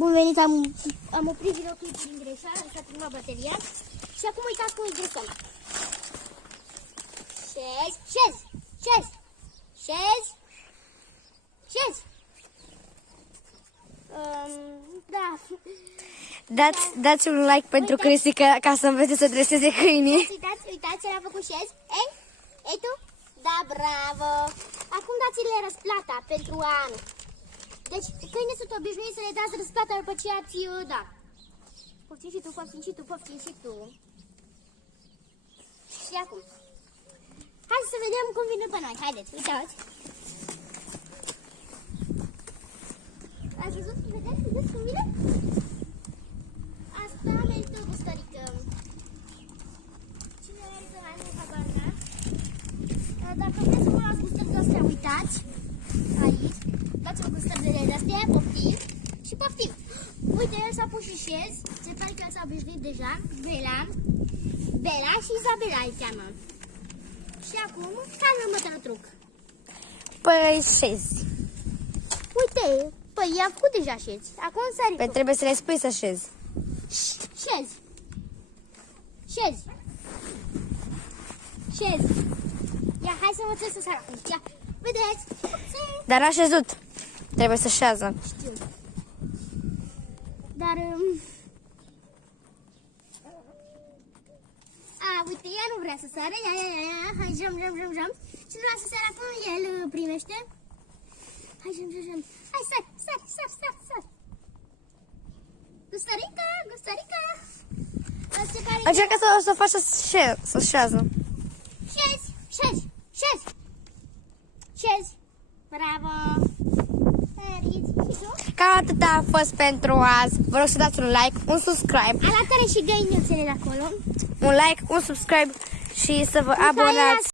Bun venit, am oprit videoclipul din greșeală, s-a terminat bateria. Și acum uitați cum îi dresăm. Șezi. Da. Dați un like pentru Cristi ca să învețe să dreseze câinii. Uitați ce l-a făcut șezi. Ei tu? Da, bravo. Acum dați-le răsplata pentru anul. Deci câinii sunt obișnuiți să le dați răsplata după ce ați dat. Poftim și tu. Și acum. Hai să vedem cum vine pe noi. Haideți, uitați. Ați văzut? Vedeți cum vine? Asta merită o gustărică. Cine merită mai mult habar n-am. Dacă vreți să vă luați gustări de astea, uitați. Aici. Dați-vă gustări de astea, poftim. Și poftim. Uite, el s-a pus și șez. Se pare că el s-a obișnuit deja. Bela și Izabela îl cheamă. Și acum, care e următorul truc? Păi șezi. Uite, păi i-a făcut deja șezi. Acum sări. Păi trebuie să le spui să șezi. Șezi. Ia, hai să învățăm să sară acum. Ia, vedeți? Dar n-a șezut. Trebuie să șează. Știu. Dar... uite, ea nu vrea să sară. Ia. Hai, jăm. Și vrea să sară acum, el primește. Hai, jăm. Hai, sar. Gustărica. Încearcă să faci să șează. Șezi. Bravo. Săriți. Și tu? Cam atât a fost pentru azi. Vă rog să dați un like, un subscribe. Arată-le și găinuțele de acolo. Un like, un subscribe și să vă abonați.